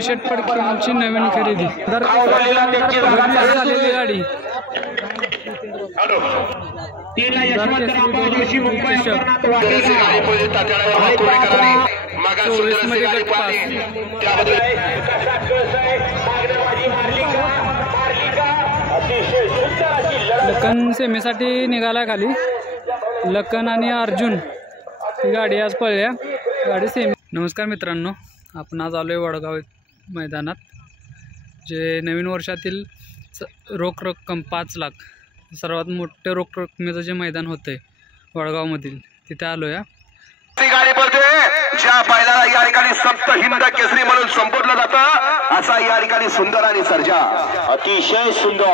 राहुल शेठ फडकेंची नवीन खरेदी झालेली गाडी लखन सेमीसाठी निघाला खाली लखन आणि अर्जुन ही गाडी आज पळल्या गाडी सेमी। नमस्कार मित्रांनो, आपण आज आलो आहे वडगाव मैदानात जे नवीन वर्षातील रोख रक्कम 5 लाख सर्वात मोठे रोख रकमेचं जे मैदान होतंय वडगावमधील तिथे आलो या। गाडी पळते ज्या बैलाला या ठिकाणी सप्त हिंद केसरी म्हणून संबोधलं जातं असा या ठिकाणी सुंदर आणि सर्जा अतिशय सुंदर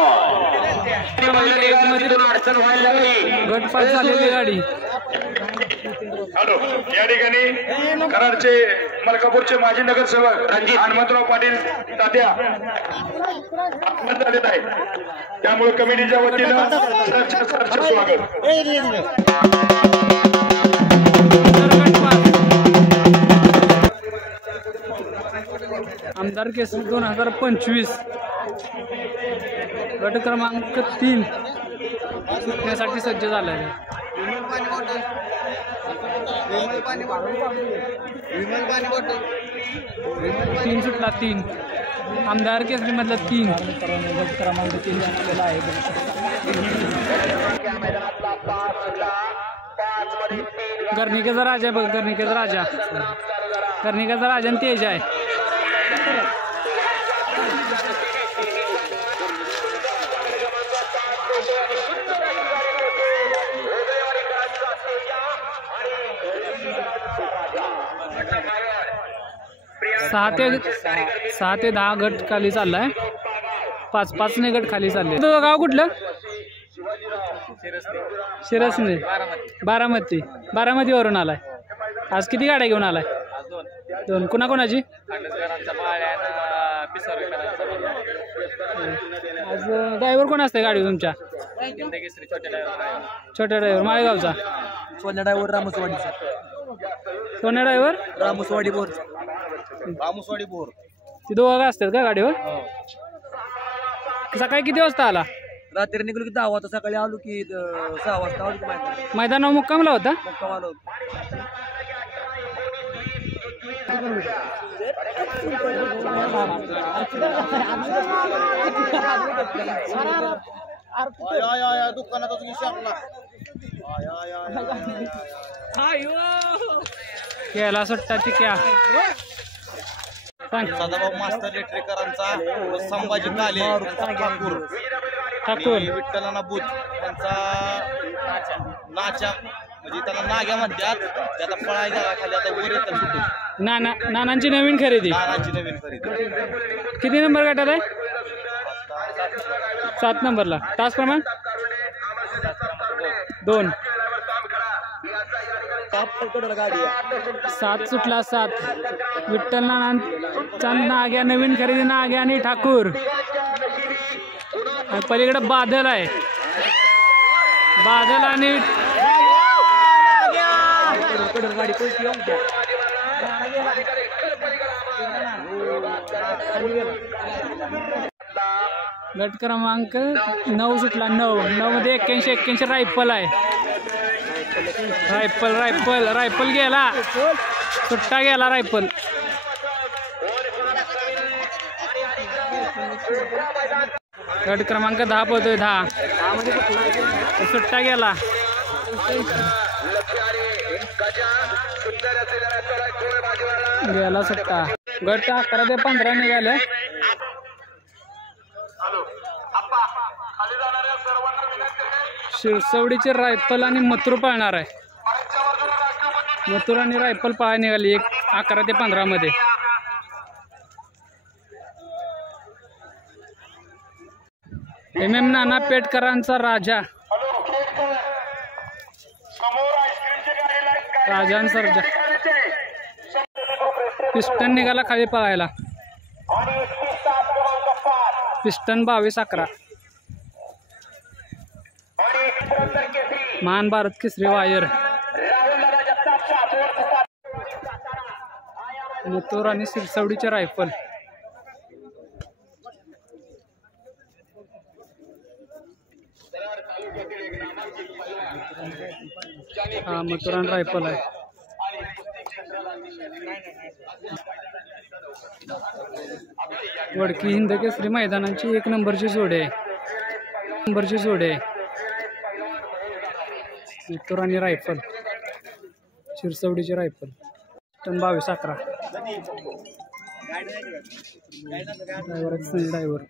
गटपात झालेली गाडी या ठिकाणी कराडचे मलकापूरचे माजी नगरसेवक रणजित हनुमंतराव पाटील तात्या आगमन झालेलं आहे, त्यामुळे कमिटीच्या वतीनं स्वागत। आमदार केसरी 2025 गट क्रमांक 3 सुटण्यासाठी सज्ज झाला आहे। 3 सुटला 3 आमदार केसरी मधला 3 गट क्रमांक 3 सुटलेला आहे। गर्णिकेचा राजा बघ, गर्णिकेचा राजा आणि तेज आहे। सहा ते 10 गट खाली चाललाय, 5 ने गट खाली चालले। तो गाव कुठलं? शिरसने बारामती वरून आलाय। आज किती गाड्या घेऊन आलाय? 2 कोणाकोणाची? आज ड्रायव्हर कोण असते गाडी तुमच्या? छोट्या ड्रायव्हर माळेगावचा सोन्या ड्रायव्हर रामसवाडीचा सोन्या ड्रायव्हर रामसवाडी बोर ती दोघं असतात का गाडीवर? सकाळी किती वाजता आला? रात्री निघलो की 10 वाजता, सकाळी आलो की 6 वाजता आलो की मैदानावर मुक्कामला होता? मुक्काम आलो। केला सुट्टा ती क्या सदाभाऊ मास्तर लेटरेकरांचा संभाजी काले ठाकूर विठ्ठलाना बुध यांचा नाचा म्हणजे त्याला नाग्या म्हणतात, त्याचा पळाय खाली आता वर येतात सुटून। नानांची नवीन खरेदी किती नंबर गटात आहे? 7 नंबरला। तास प्रमाण 2 7 सुटला 7 विठ्ठल नानांचा नाग्या नवीन खरेदी नाग्या आणि ठाकूर। पलीकडे बादल आहे, बादल आणि गट क्रमांक 9 सुटला 9 मध्ये 81 रायफल आहे। रायफल गेला, सुट्टा गेला रायफल। गट क्रमांक 10 पळतोय 10 सुट्टा गेला। सुट्टा। गट 11 ते 15 निघाले। शिरसवडीचे रायफल आणि मथुर पाळणार आहे। मथुर आणि रायफल पाळा निघाली 11 ते 15 मध्ये। MM नाना पेटकरांचा राजा राजान सर्जा पिस्टन निघाला खाली पळायला। पिस्टन 22-11 महान भारत केसरी वायर मथुर आणि सिरसवडीचे रायफल। मथुरान रायफल आहे. वडकी हिंद केसरी मैदानाची 1 नंबरची जोडी आहे. मथुर आणि रायफल, शिरसवडीची रायफल. 22-11 ड्रायव्हर सनी ड्रायव्हर.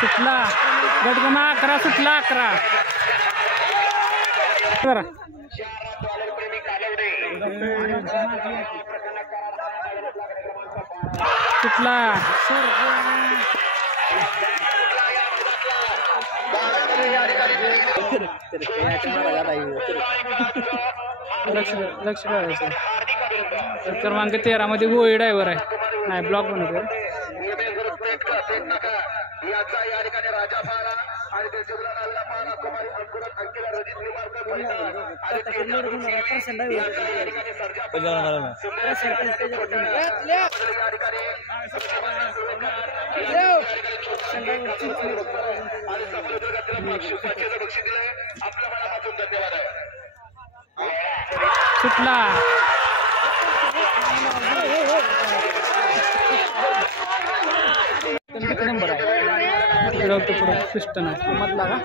सुटला गट क्रमांक 11 सुटला 11 बरं. सुटला लक्ष ठेवायचं. क्रमांक 13 मध्ये गोळी ड्रायव्हर आहे. नाही ब्लॉक बनवतो. सुटला नंबर आहे. पुढे पिस्टन आहे मधला का?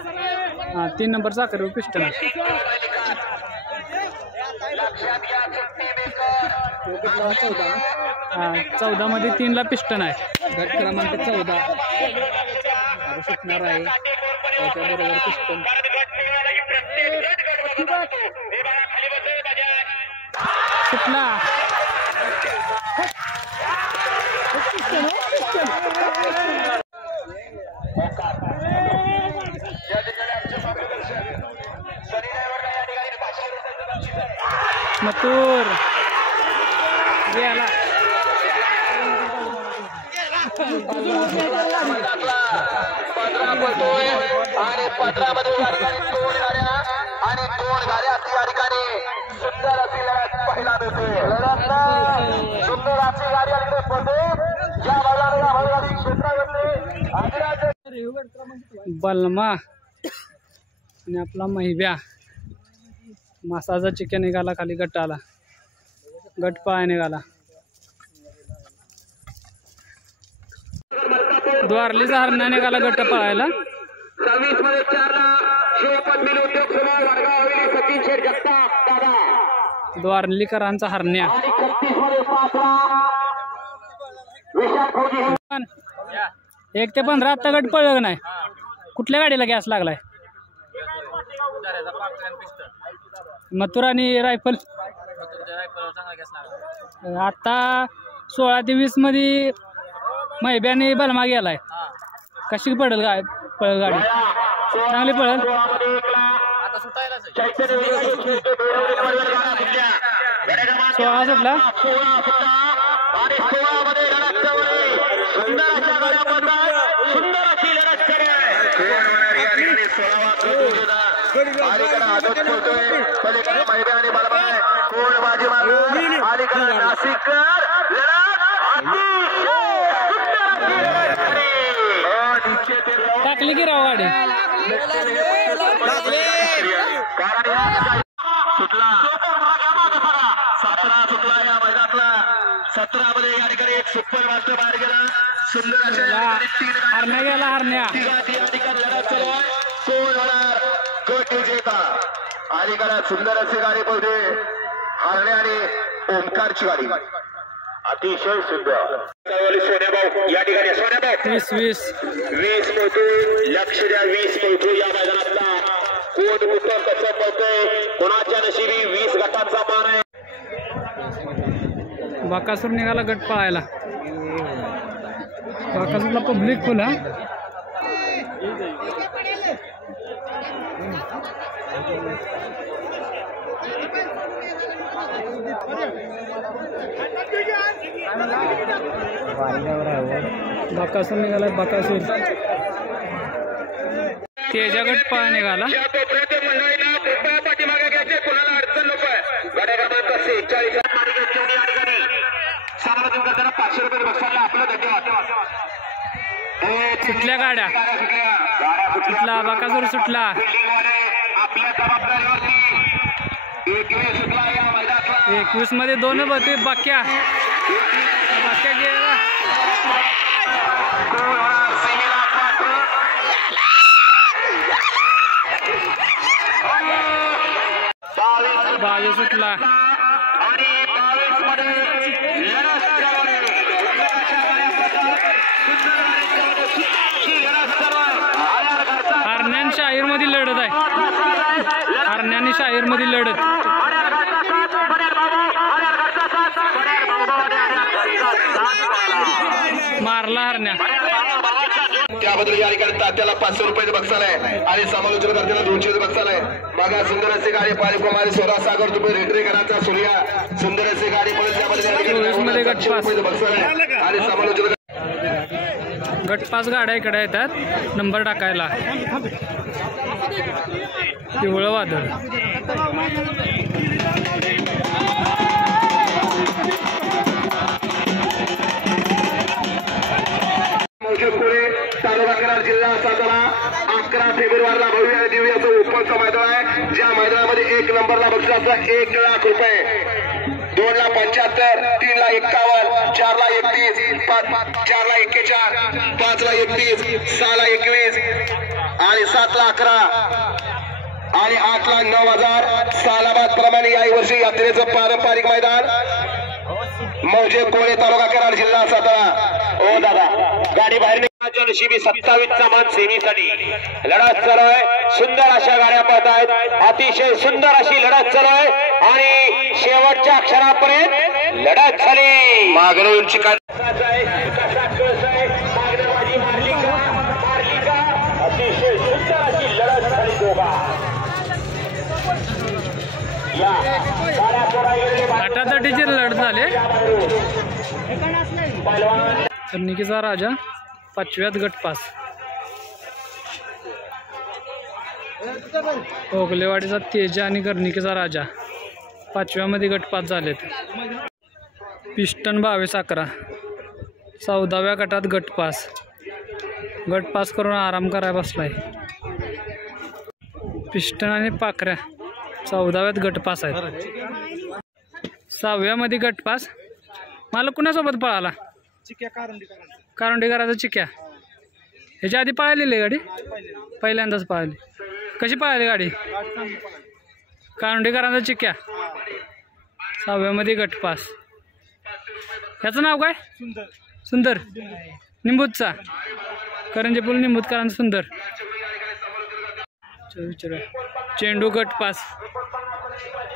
हां 3 नंबरचा आकार पिस्टन आहे. 14 मध्ये 3ला पिस्टन आहे. गट क्रमांक 14 सुटणार आहे. त्याच्याबरोबर पिस्टन सुटला मथुर गेला. आणि 15 मध्ये दोन गाड्या आणि 2 गाड्या या ठिकाणी सुंदर अशी लढत पाहायला मिळते. सुंदर अशी गाडी आणि ज्या बैलगाडी क्षेत्रामध्ये बलमा आणि आपला महिब्या मासाचा चिक्या निघाला खाली गटाला. गट पळा निघाला. द्वारलीचा हरण्या निघाला गट पळायला. 26 मध्ये 4ला शिवपत मिल उद्योग समूह वडगाव हवेली सचिन शेठ जगताप दादा. द्वारलीकरांचा हरण्या. आणि 36 मध्ये 5ला विशाल फौजी 1 ते 15 आता गट पळलं नाही. कुठल्या गाडीला गॅस लागलाय? मथुर आणि रायफल. आता 16 ते 20 मध्ये महिब्याने बलमा गेलाय. कशी पडेल पळल गाडी? चांगली पळल. 16 सुटला. टाकली की राव गाडी. सुटला 17 सुटला या मैदानातला. 17 मध्ये या ठिकाणी एक सुपर मास्टर बाहेर गेला. सुंदर हरण्या गेला. हरण्या या ठिकाणी लढत चालू आहे. कोण होणार गट विजेता? अलीकडे सुंदर अशी गाडी पळते. हरणे आणि ओमकारची गाडी अतिशय सुंदर. सोन्याभाऊ या ठिकाणी सोन्याभाऊ 20 पळतो. लक्ष द्या 20 पळतो या मैदानातला. कोण कुठं कसं पळतोय कोणाच्या नशिबी 20 गटांचा मान आहे. बाकासूर निघाला गट पळायला. बाकासूरला पब्लिक फुल. हा बाकासूर निघाला. बाकासूर तेजा गट पळा निघाला. या कोपऱ्यातील मंडळींना कृपया पाठीमागे घ्यायचे, कोणाला अडचण नको. गाड्या क्रमांक 46 सार्वजनिक करताना 500 रुपये बक्षाला आपलं धन्यवाद. सुटल्या गाड्या. सुटला बाकासूर सुटला. आपल्या जबाबदारीवरती 21 सुटला या मैदानातला. 21 मध्ये 2 होते. बाक्या गेला. बाजू सुटला. आणि 22 मध्ये हरण्यान शाहीर मध्ये लढत आहे. हरण्याने शाहीर मध्ये लढत. मारला हरण्या. त्याबद्दल या ठिकाणी तात्याला 500 रुपये बक्षाल आहे आणि समालोचन करताना 200 बक्षाल आहे. बघा सुंदर असे गाडी पारी कुमारी सोरा सागर तुम्ही रेटरेकरांचा सूर्या सुंदर असे गाडी पळत त्यामध्ये बक्षाल आहे आणि समालोचन. गट 5 गाड्या इकडे येतात नंबर टाकायला. पिवळं वादळ. तालुका कराड जिल्हा सातारा 11 फेब्रुवारीला भव्य आणि दिव्य असं ओपनचं मैदान आहे. ज्या मैदानामध्ये 1 नंबरला बक्षीस असतं 1 लाख रुपये. 2 ला 75, 3 ला 51, 4 ला 31, 4 ला 41, 5 ला 31, 6 ला 21 आणि 7 ला 11 आणि 8 ला 9,000. सालाबाद प्रमाणे याही वर्षी यात्रेचं पारंपरिक मैदान मौजे कोळे तालुका कराड जिल्हा सातारा. ओ दादा गाडी बाहेर नशिबी 27चा मान सेमीसाठी लढत चालू आहे. सुंदर अशा गाड्या पळत आहेत. अतिशय सुंदर अशी लढत चालू आहे आणि शेवटच्या अक्षरापर्यंत लढत झाली. मागणं उंची अतिशय सुंदर अशी लढत झाली. आटातटीची लढत झाली. कर्णिकेचा राजा 5व्यात गट 5. ओगलेवाडीचा तेजा आणि कर्णिकेचा राजा 5व्यामध्ये गट 5 झालेत. पिस्टन 22-11 14व्या गटात गट 5. गट 5 करून आराम करायला बसलाय. पिस्टन आणि पाखऱ्या 14व्यात गट 5 आहेत. 6व्यामध्ये गट 5. मला कुणासोबत पळाला? कारुंडीकराचा चिक्या. ह्याच्या आधी पळालेली गाडी? पहिल्यांदाच पळाली. कशी पळाली गाडी? कारुंडीकराचा चिक्या 6व्यामध्ये गट 5. ह्याचं नाव काय? सुंदर. निंबूतचा करंजेपूल निंबूतकरांचा सुंदर. चेंडू गट 5.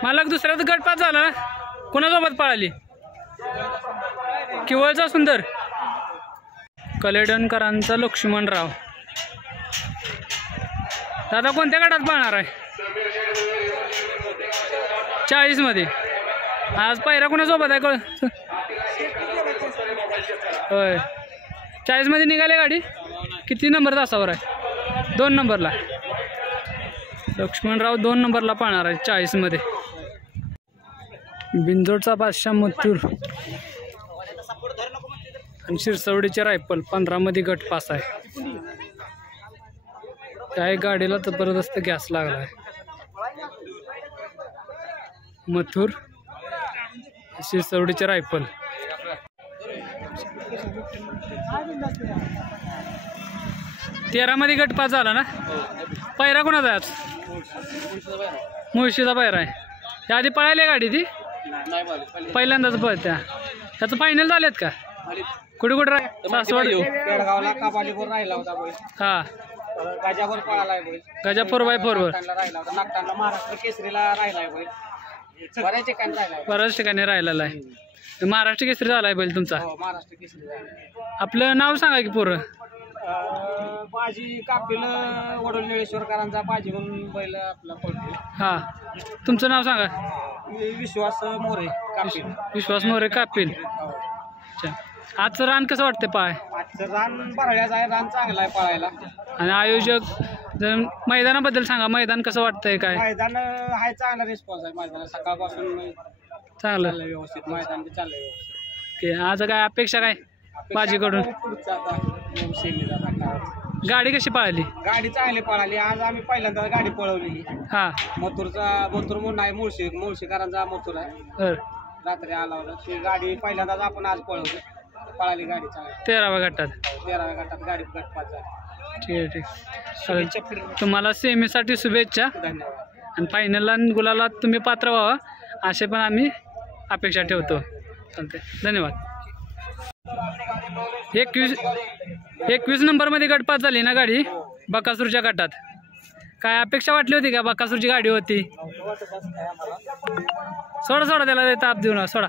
मला दुसऱ्याच गट 5 झाला ना. कोणासोबत पळाली? किवळचा सुंदर. कलेडनकरांचा लक्ष्मणराव. दादा कोणत्या गटात पळणार आहे? 40 मध्ये. आज पायरा कोणासोबत आहे? होय 40 मध्ये निघाले गाडी. किती नंबर तासावर आहे? 2 नंबरला. लक्ष्मणराव 2 नंबरला पळणार आहे 40 मध्ये. बिंजोडचा बादशाह मथुर आणि शिरसवडीचे रायफल 15 मध्ये गट 5 आहे. त्या गाडीला जबरदस्त गॅस लागला आहे. मथुर शिरसवडीचे रायफल. तेरा मध्ये गट 5 झाला ना. पायरा कोणाचा आहे आज? मुळशीचा पायरा आहे. त्याआधी पळायला गाडी ती पहिल्यांदाच पळत्या. त्याचं फायनल झालेत का? कुठे कुठे सासवड राहिला होता. हा गजापूर पळाला बैल. गजा 4x4 राहिला होता. नागटांना महाराष्ट्र केसरीला राहिलाय बैल. बऱ्याच ठिकाणी राहिलाय. बऱ्याच ठिकाणी राहिलेला आहे. महाराष्ट्र केसरी झालाय बैल तुमचा. महाराष्ट्र केसरी. आपलं नाव सांगा की पूर्ण. बाजी कापील वडोल निळेश्वरकरांचा बाजी म्हणून बैल आपला पळतो. हा तुमचं नाव सांगा. विश्वास मोरे कापील. विश्वास मोरे कापील. अच्छा आजचं रान कसं वाटतं? पाय आजचं रान बरळ्याचं आहे. रान चांगला आहे पळायला. आणि आयोजक जर मैदानाबद्दल सांगा, मैदान कसं वाटतंय काय? मैदान आहे चांगला रिस्पॉन्स आहे मैदानात सकाळपासून चांगलं चाललंय व्यवस्थित मैदान बी चाललंय व्यवस्थित. ओके. आज काय अपेक्षा काय बाजीकडून? पुढचा आता दोन सेमीचा आता. गाडी कशी पळाली? गाडी चांगली पळाली. आज आम्ही पहिल्यांदा गाडी पळवली. हां मथुर म्हणून आहे मुळशीकरांचा मथुर आहे. बरं. रात्री आला होता ती गाडी पहिल्यांदाच आपण आज पळवली. पळाली गाडी चांगली. 13व्या गटात. 13व्या गटात गाडी गटपास झाली. ठीक आहे ठीक. चालेल. तुम्हाला सेमीसाठी शुभेच्छा. धन्यवाद. आणि फायनलला आणि गुलाला तुम्ही पात्र व्हावं असे पण आम्ही अपेक्षा ठेवतो. चालते. धन्यवाद. 21 नंबरमध्ये गटपास झाली ना गाडी बकासूरच्या गटात. काय अपेक्षा वाटली होती का? बकासूरची गाडी होती. सोडा त्याला ताप देऊ ना. सोडा.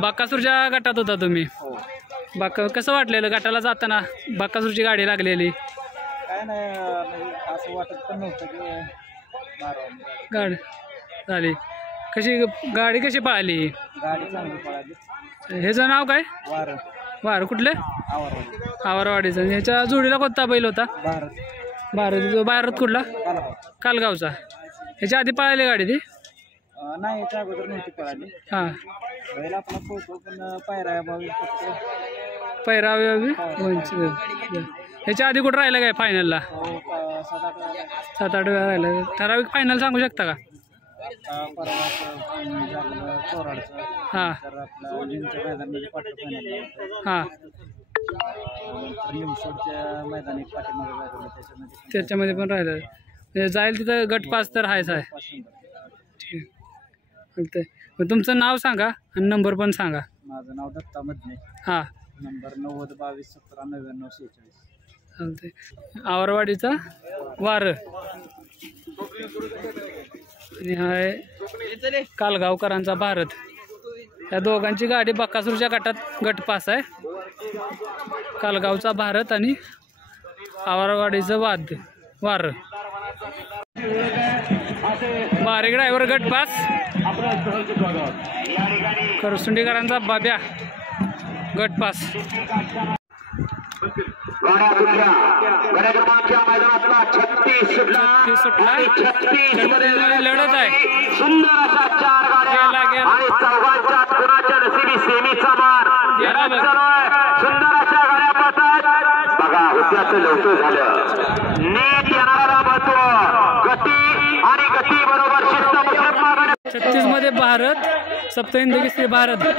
बकासूरच्या गटात होता तुम्ही. कसं वाटलेलं गटाला जाताना बकासूरची गाडी लागलेली? काय नाही असं वाटत पण नव्हतं की गाडी झाली. गाडी कशी पळाली? गाडी चांगली पळाली. ह्याचं नाव काय? वार कुठले? आवरवाडीचं. ह्याच्या जोडीला कोणता बैल होता? भारत कुठला? कालगावचा. ह्याच्या आधी पळाली गाडी ती? नाही याच्या अगोदर नव्हती पळाली. हां बैल आपला पोहतो पण पायराबावी पैरावी ह्याच्या आधी कुठं राहिलं काय फायनलला? 7-8 वेळा राहिलं. ठराविक फायनल सांगू शकता का? हां हां त्याच्यामध्ये पण राहिलं. जाईल तिथं गटपास तर आहेच आहे. ठीक चालतंय. मग तुमचं नाव सांगा आणि नंबर पण सांगा. माझं नाव दत्ता मधने. हां नंबर 9022179946. चालतंय. आवरवाडीचा वार आणि हाय कालगावकरांचा भारत. या दोघांची गाडी बकासूरच्या गटात गटपास आहे. कालगावचा भारत आणि आवरवाडीचं वार. बारीक ड्रायव्हर गटपास. करसुंडीकरांचा बाब्या गटपास. सुटला. लढत आहे. छत्तीस मध्ये भारत सप्तहिंद केसरी भारतला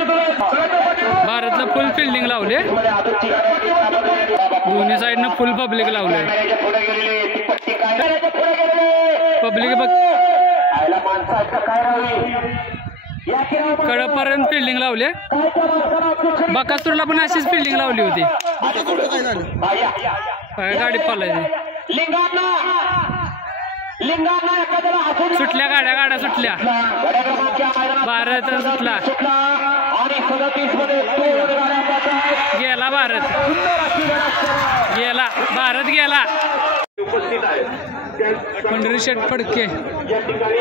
फुल फिल्डिंग लावले. दोन्ही साईडनं फुल पब्लिक लावले. पब्लिक बघ कडपर्यंत फिल्डिंग लावले. बकासूरला पण अशीच फिल्डिंग लावली होती. गाडी पळायची. सुटल्या गाड्या सुटल्या. भारत सुटला. गेला भारत गेला. पंढरी शेठ फडके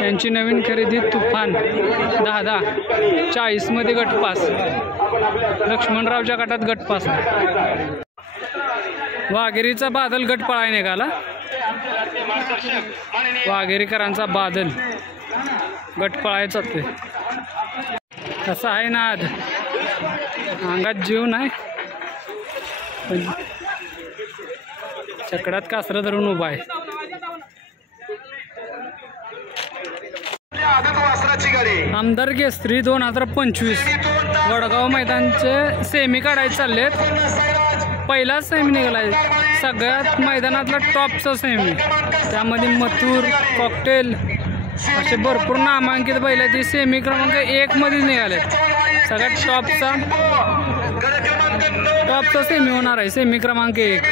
यांची नवीन खरेदी तुफान 10-40 मध्ये गटपास. लक्ष्मणरावच्या गटात गटपास. वाघेरीचा बादल गट पळाय निघाला. वाघेरीकरांचा बादल गट पळायचा ते. कसा आहे ना आज अंगात जीव नाही पण चकड्यात कासरा धरून उभा आहे. आमदार केसरी 2025 वडगाव मैदानचे सेमी काढायचे चाललेत. पहिलाच सेमी निघालाय. सगळ्यात मैदानातला टॉपचा सेमी. त्यामध्ये मथुर कॉकटेल असे भरपूर नामांकित बैलाचे सेमी क्रमांक 1 मध्ये निघाले. सगळ्यात टॉपचा सेमी होणार आहे. सेमी क्रमांक 1.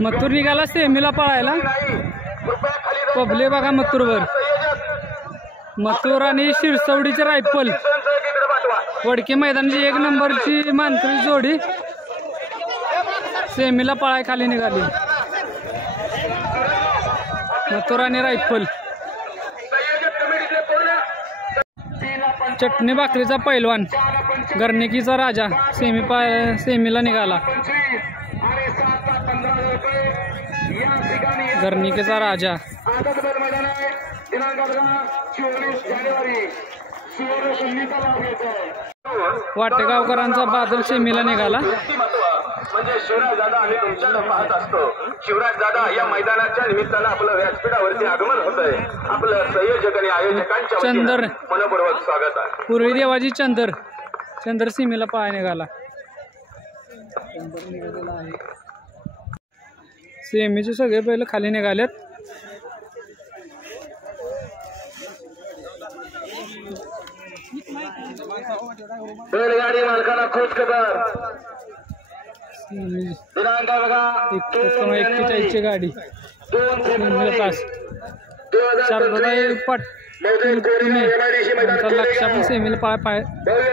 मथुर निघाला सेमीला पळायला. पब्लिक बघा मथुरवर. मथुर आणि शिरसवडीचे रायफल वडके मैदानाची 1 नंबरची मानकरी जोडी सेमीला पळाय खाली निघाली. मथुर आणि रायफल. चटणी भाकरीचा पैलवान गर्निकीचा राजा सेमीला निघाला. गर्निकीचा राजा वाटेगावकरांचा बादल सेमीला निघाला. म्हणजे शिवराज दादा आम्ही तुमच्याकडे पाहत असतो. शिवराज दादा या मैदानाच्या निमित्तानं आपलं व्यासपीठावरती आगमन होत आहे. आपलं संयोजक आणि आयोजकांच्या चंदर मनपूर्वक स्वागत आहे. पूर्वी देवाजी चंदर सीमेला पाय निघाला. सेमीचे सगळे बैल खाली निघालेत. बैलगाडी मालकाला खुश खबर. दिनांक बघा 41 ची गाडी पास लक्ष पण सेमीला पाय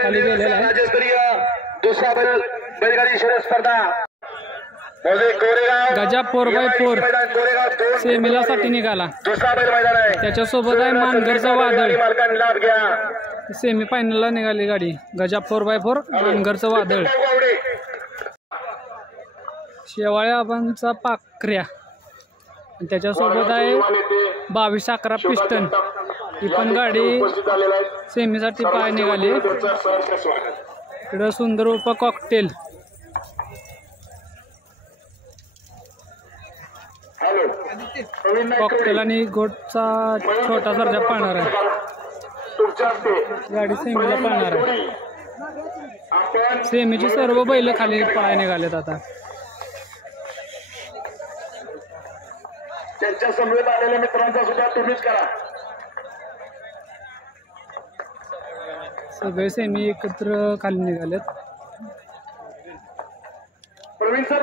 खाली गेलेला आहे. दुसरा बैलगाडी शर्यत स्पर्धा गजा 4x4 सेमीला साठी निघाला. दुसरा बैल मैदान आहे. त्याच्यासोबत आहे मानगरचा वादळ. मालकांनी लाभ घ्या. सेमी फायनलला निघाली गाडी गजा 4x4 मानगरचं वादळ. शेवाळ्या आबांचा पाखऱ्या त्याच्यासोबत आहे 22-11 पिस्टन. ही पण गाडी सेमीसाठी पाय निघाली. इकडं सुंदर उप कॉकटेल कॉकटेल आणि गोटचा छोटा सर्जा पाळणार आहे. गाडी सेमीला पाळणार आहे. सेमीची सर्व बैल खाली पाय निघालेत. आता त्यांच्या समवेत आलेल्या मित्रांचा सुद्धा तुम्हीच करा. सगळे सेमी एकत्र खाली निघालेत. प्रवीण सर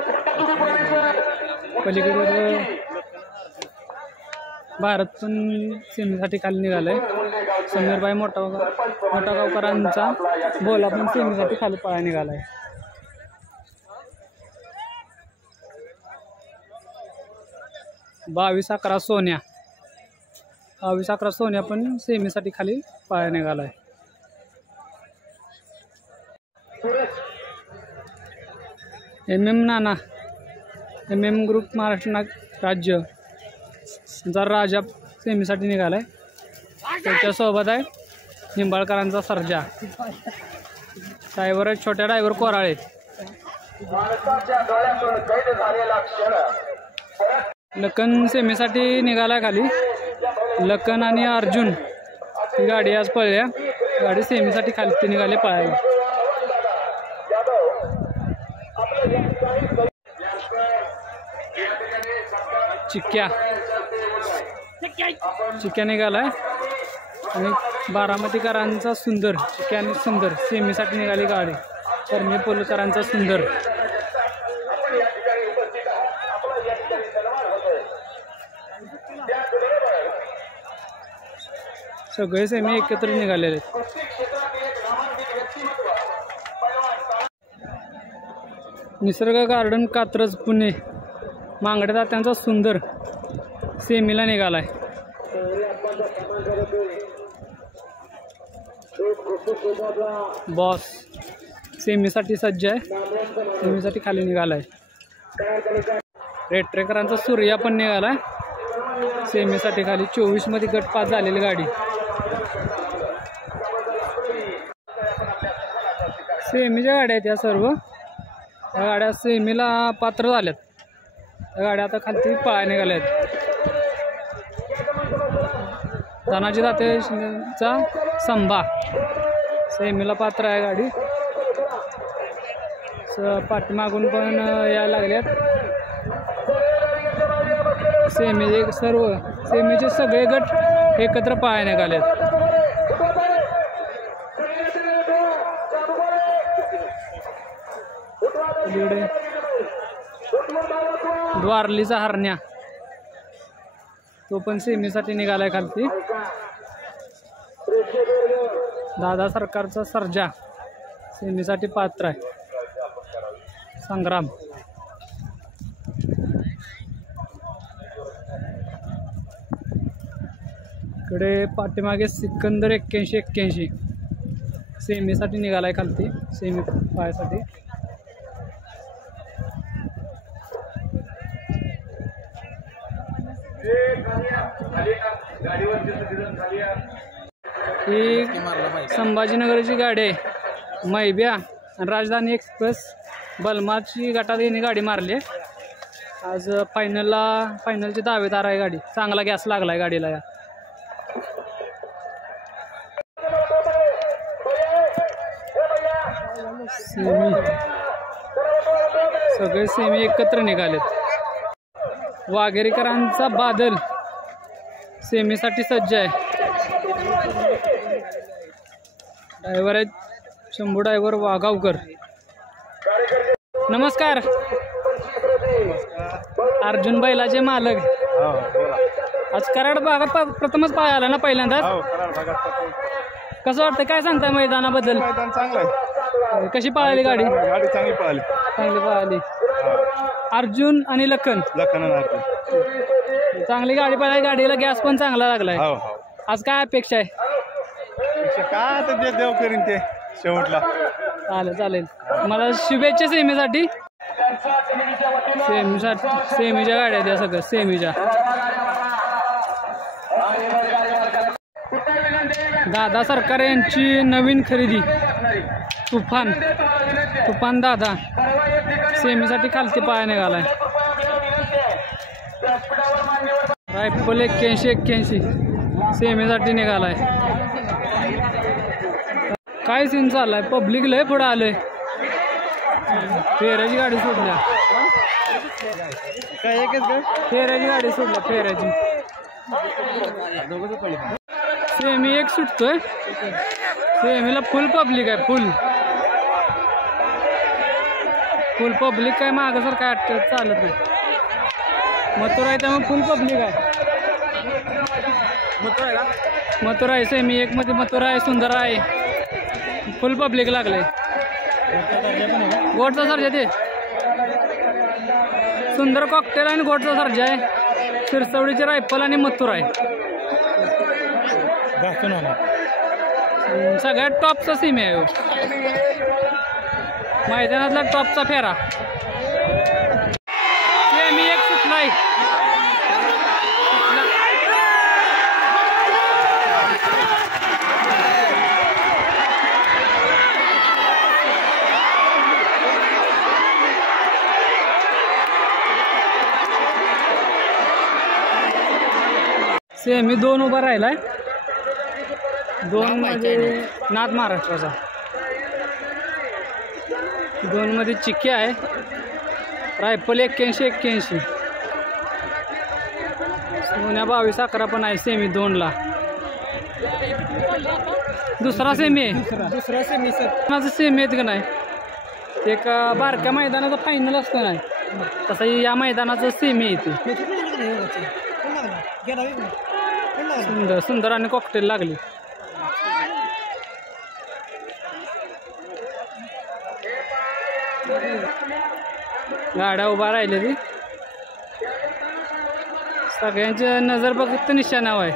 पलीकडे भारत पण सेमीसाठी खाली निघालाय. समीरबाई मोठागावकरांचा बोला पण सेमीसाठी खाली पाया निघालाय. 22-11 सोन्या 22-11 सोन्या पण सेमीसाठी खाली पाया निघालाय. नाना ग्रुप महाराष्ट्र राज्य चा राजा सेमीसाठी निघालाय. त्याच्यासोबत आहे निंबाळकरांचा सर्जा. ड्रायव्हर आहेत छोट्या ड्रायव्हर कोराळे. लखन सेमीसाठी निघालाय खाली. लखन आणि अर्जुन ही गाडी आज पळल्या. गाडी सेमीसाठी खाली निघाले पळायला. चिक्या निघालाय आणि बारामतीकरांचा सुंदर. चिक्या आणि सुंदर सेमीसाठी निघाली गाडी. कर्मी पोलकरांचा सुंदर. सगळे सेमी एकत्र निघालेले आहेत. निसर्ग गार्डन कात्रज पुणे मांगडे दात्यांचा सुंदर सेमीला निघालाय. बॉस सेमीसाठी सज्ज आहे. सेमीसाठी खाली निघालाय. रेड ट्रेकरांचा सूर्या पण निघालाय सेमीसाठी खाली. 24 मध्ये गट पास झालेली गाडी. सेमीच्या गाड्या आहेत या सर्व. या गाड्या सेमीला पात्र झाल्यात. या गाड्या आता खाली पळायला निघाल्या आहेत. धनाजी दातेचा संभा सेमीला पात्र आहे गाडी. पाठीमागून पण यायला लागल्यात. सेमीचे सगळे गट एकत्र पळायला निघालेत. द्वारलीचा हरण्या तो पण सेमीसाठी निघालाय खालती. दादा सरकारचा सर्जा सेमीसाठी पात्र आहे. संग्राम इकडे पाठीमागे सिकंदर 81-81 सेमीसाठी निघालाय खालती सेमी पाहायसाठी. ही संभाजीनगरची गाडी आहे मैब्या आणि राजधानी एक्सप्रेस बलमाची गटात यांनी गाडी मारली आहे. आज फायनलचे दावेदार आहे गाडी. चांगला गॅस लागलाय गाडीला या. सेमी सगळे सेमी एकत्र निघालेत. वाघेरीकरांचा बादल सेमीसाठी सज्ज आहे. ड्रायव्हर आहेत शंभू ड्रायव्हर वाघावकर. नमस्कार. अर्जुन बैलाचे मालक. आज कराड भागात प्रथमच पाय आला ना पहिल्यांदाच. कसं वाटतं काय सांगताय मैदानाबद्दल? चांगलं आहे. कशी पळाली गाडी? गाडी चांगली पळाली. चांगली पळाली. अर्जुन आणि लखन चांगली गाडी पळाली. गाडीला गॅस पण चांगला लागलाय. आज काय अपेक्षा आहे? काय ते देव करीन ते शेवटला. चालेल. मला शुभेच्छा सेमीसाठी. सेमीच्या गाड्या द्या सगळं सेमीच्या. दादा सरकार यांची नवीन खरेदी तुफान दादा सेमीसाठी खालती पाया निघालाय. रायफल 81 सेमीसाठी निघालाय. काय सीन चाललाय? पब्लिक लय पुढे आलंय. फेऱ्याची गाडी सोडल्या. फेऱ्याची गाडी सोडल्या. फेऱ्याची सेमी एक सुटतोय. सेमीला फुल पब्लिक आहे. फुल पब्लिक काय मागासार काय चालत नाही. मथुरा आहे त्यामुळे फुल पब्लिक आहे. मथुरा आहे सेमी एक मध्ये. मथुरा आहे सुंदर आहे. फुल पब्लिक लागले. गोटचा सर्जा ते सुंदर कॉकटेल आणि गोटचा सर्जा आहे. शिरसवडीची रायफल आणि मथुरा आहे. सगळ्यात टॉपचा सीम आहे. मैदानातला टॉपचा फेरा. सेमी एक सुटलाय. सेमी 2 उभा राहिलाय. 2 मध्ये नाथ महाराष्ट्राचा. 2 मध्ये चिक्की आहे. रायफल 81 सोन्या 22-11 पण आहे सेमी 2ला. दुसरा सेमी आहे. माझं सेमी आहेत का नाही. एक बारक्या मैदानाचा फायनल असतो नाही तसं या मैदानाचं सेमी येते. सुंदर आणि कॉकटेल लागली. गाड्या उभा राहिल्या ती. सगळ्यांच्या नजर फक्त निशाणावर आहे.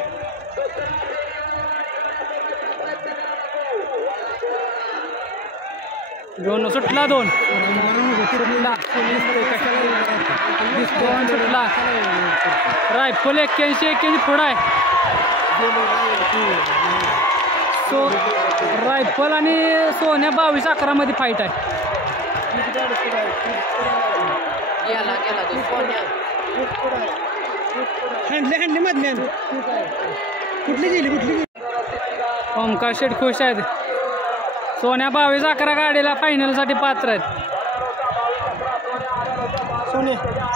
सुटला 2 सुटला. रायफल 81 पुढं आहे. रायफल आणि सोन्या 22-11 मध्ये फाईट आहे. ओमकार शेठ खुश आहेत. सोन्या 22-11 गाडीला फायनलसाठी पात्र आहेत.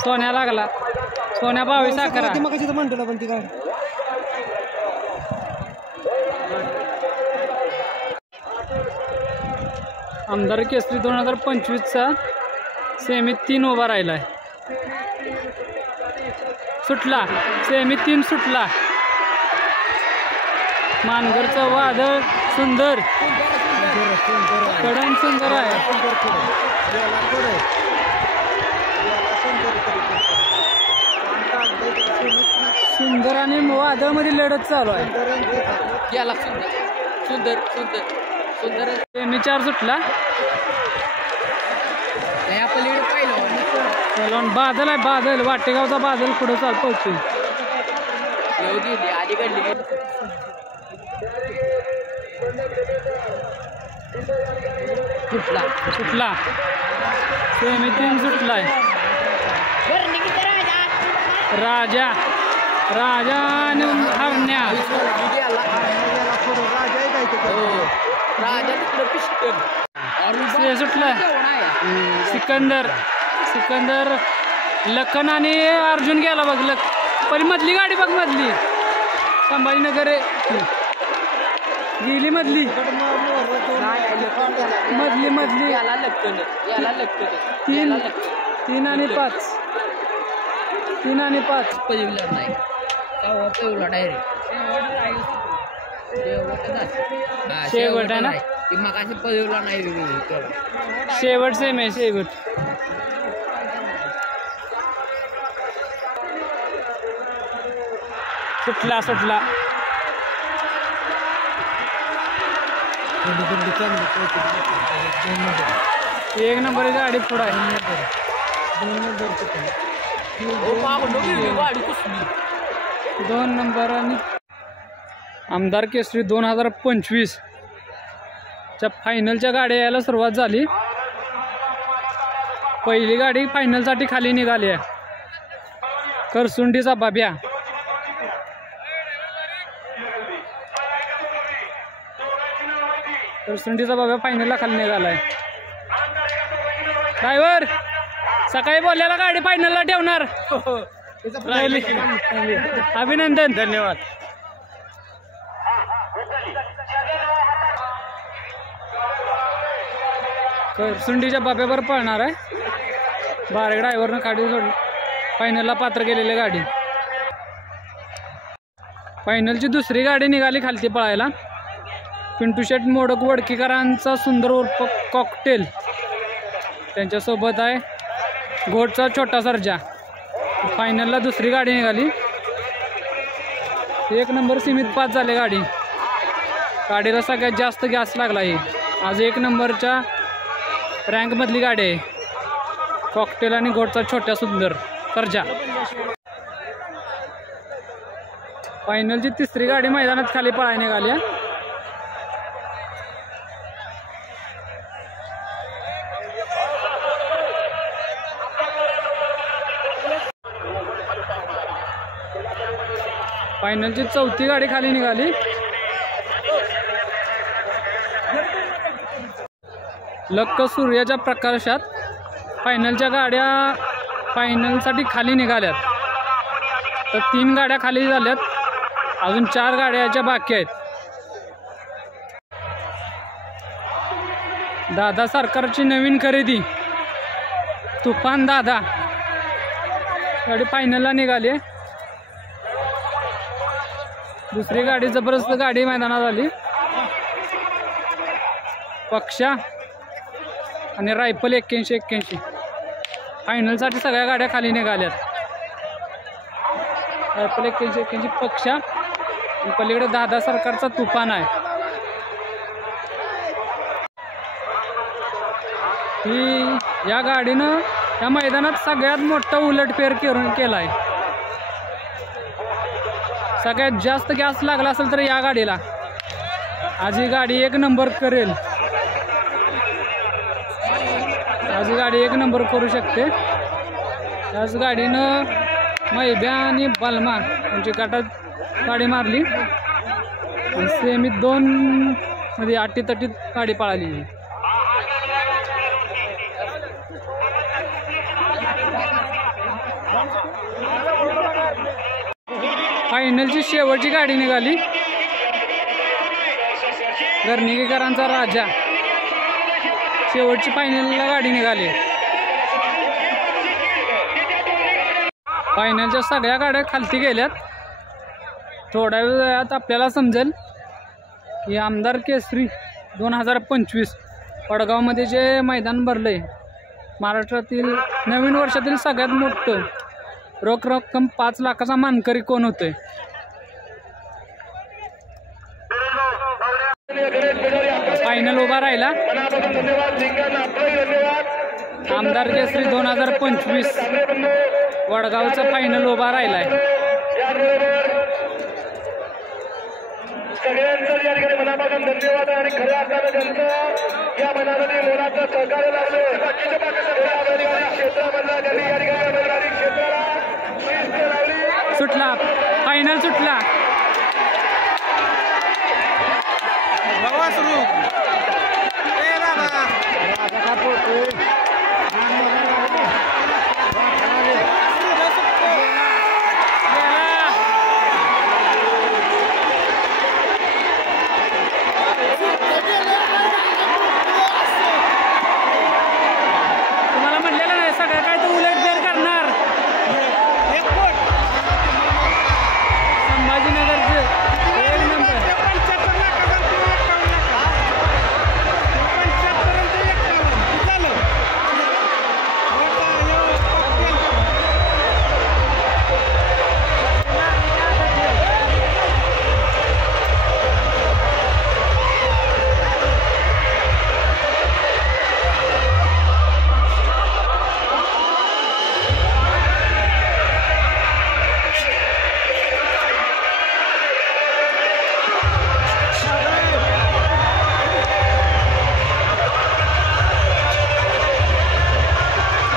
सोन्या लागला. सोन्या 22-11. आमदार केसरी 2025चा सेमी 3 उभा राहिलाय. सुटला. सेमी 3 सुटला. मानगरचं वादळ सुंदर. कडन सुंदर आहे. सुंदर आणि वादळ मध्ये लढत चालू आहे. याला सुंदर सेमी 4 सुटला. पहिलवान बादल आहे, बादल वाटेगावचा बादल पुढे चाल पोहोचतोय. सुटला सेमी 3 सुटलाय. राजा राजा आणि हरण्या. सुटलाय सिकंदर. सिकंदर लखन आणि अर्जुन गेला बघ. पण मधली गाडी बघ, मधली संभाजीनगर गेली मधली मधली मधली 3 आणि 5 3 आणि 5 शेवट आहे ना. शेवट सेम आहे शेवट. सुटला सुटला. एक नंबर गाडी पुढे आहे. 2 नंबर आणि आमदार केसरी 2025 च्या फायनलच्या गाड्या यायला सुरुवात झाली. पहिली गाडी फायनलसाठी खाली निघाली आहे. करसुंडीचा बाब्या. करसुंडीचा बाब्या फायनलला खाली निघालाय. ड्रायव्हर सकाळी बोललेला गाडी फायनलला ठेवणार. अभिनंदन. धन्यवाद. करसुंडीच्या बाब्यावर पळणार आहे. बारे ड्रायव्हरनं गाडी सोडली. फायनलला पात्र केलेली गाडी. फायनलची दुसरी गाडी निघाली खालती पळायला. पिंटू शेट मोडक वडकीकरांचा सुंदर उर्फ कॉकटेल. त्यांच्यासोबत आहे घोटचा छोटा सर्जा. फायनलला दुसरी गाडी निघाली. 1 नंबर सीमित 5 झाले गाडी. गाडीला सगळ्यात जास्त गॅस लागला आहे. आज 1 नंबरच्या रँकमधली गाडी आहे. कॉकटेल आणि घोटचा छोटा सुंदर सर्जा. फायनलची तिसरी गाडी मैदानात खाली पळायला निघाली. फायनलची चौथी गाडी खाली निघाली. लक्क सूर्याच्या प्रकाशात फायनलच्या गाड्या फायनलसाठी खाली निघाल्यात. तर 3 गाड्या खाली झाल्यात. अजून 4 गाड्याच्या बाकी आहेत. दादा सरकारची नवीन खरेदी तुफान दादा गाडी फायनलला निघाली. दुसरी गाडी जबरदस्त गाडी मैदानात आली. पक्षा आणि रायफल 81-81 फायनलसाठी सगळ्या गाड्या खाली निघाल्यात. रायफल 81-81 पक्षा आणि पलीकडे दादा सरकारचा तुफान आहे. ही या गाडीनं या मैदानात सगळ्यात मोठा उलटफेर केला आहे. सगळ्यात जास्त गॅस लागला असेल तर या गाडीला. आज ही गाडी 1 नंबर करेल. आज ही गाडी 1 नंबर करू शकते. याच गाडीनं मैब्या आणि बलमा यांची गटात गाडी मारली आणि सेमीत 2 मध्ये अटीतटीत गाडी पळाली. फायनलची शेवटची गाडी निघाली. गर्णिकेकरांचा राजा. शेवटची फायनलला गाडी निघाली. फायनलच्या सगळ्या गाड्या खालती गेल्यात. थोड्या वेळात आपल्याला समजेल की आमदार केसरी 2025 वडगावमध्ये जे मैदान भरलंय महाराष्ट्रातील नवीन वर्षातील सगळ्यात मोठं रोख रक्कम 5 लाखाचा मानकरी कोण होतोय. फायनल उभा राहिला. मनापासून धन्यवाद जिंकण्याला आपलाही धन्यवाद. आमदार केसरी 2025 वडगावचा फायनल उभा राहिलाय. याबरोबर सगळ्यांचं या ठिकाणी मनापासून धन्यवाद आणि खऱ्या अर्थानं त्यांचं या मनामध्ये मोलाचं सहकार्य लागलं. बाकीच्या क्षेत्रामधला त्यांनी या ठिकाणी क्षेत्राला शिस्त लावली. सुटला फायनल सुटला. तुम्हाला म्हटलेलं नाही सगळं काय तर उलटफेर करणार. संभाजीनगरचे एक नंबर.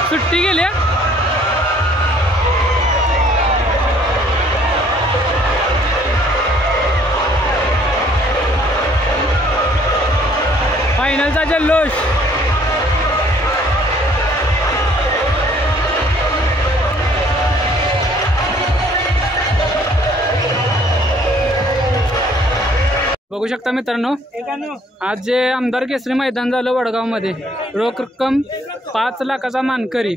सुट्टी गेली. फायनलचा जल्लोष. बघू शकता मित्रांनो, आज जे आमदार केसरी मैदान झालं वडगावमध्ये, रोख रक्कम 5 लाखाचा मानकरी.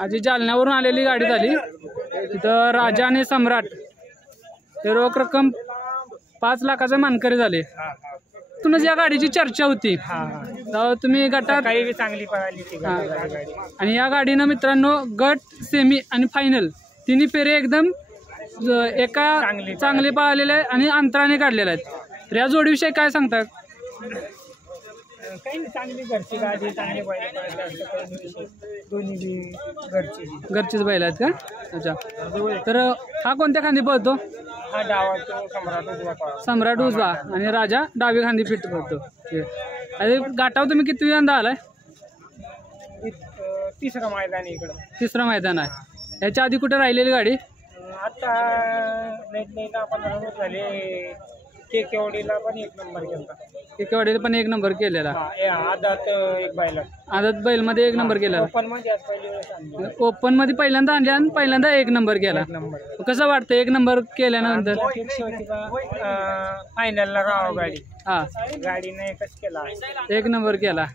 आज जालन्यावरून आलेली गाडी झाली. तिथं राजा आणि सम्राट ते रोख रक्कम 5 लाखाचा मानकरी झाले. तुमची या गाडीची चर्चा होती, तुम्ही गटात काही चांगली पळाली ती आणि या गाडीनं मित्रांनो गट, सेमी आणि फायनल तिन्ही फेरे एकदम एका चांगले पळालेले आहे आणि अंतराने काढलेले आहेत. तर या जोडीविषयी काय सांगतात? काही चांगली घरची गाडी, चांगली बैल दोन्ही घरचीच बैल आहेत का? अच्छा. तर हा कोणत्या खांदी पळतो? हा डावा सम्राट उजवा. सम्राट उजवा आणि राजा डावी खांदी फिट पळतो. अरे गाठाव तुम्ही किती यंदा आलाय? तिसरं मैदान इकडं. तिसरं मैदान आहे. याच्या आधी कुठे राहिलेली गाडी? आता नाही 15 वर्ष झाले. केकेवाडीला पण 1 नंबर केला. केकेवाडीला पण 1 नंबर केलेला. आदात एक बैल. आदत बैल मध्ये 1 नंबर केला. ओपन मध्ये आज पहिली वेळेस आणली. ओपन मध्ये पहिल्यांदा आणले आणि पहिल्यांदा 1 नंबर केला. कसं वाटतं 1 नंबर केल्यानंतर? फायनलला गाव गाडी. हा गाडीने एकच केला. 1 नंबर केला.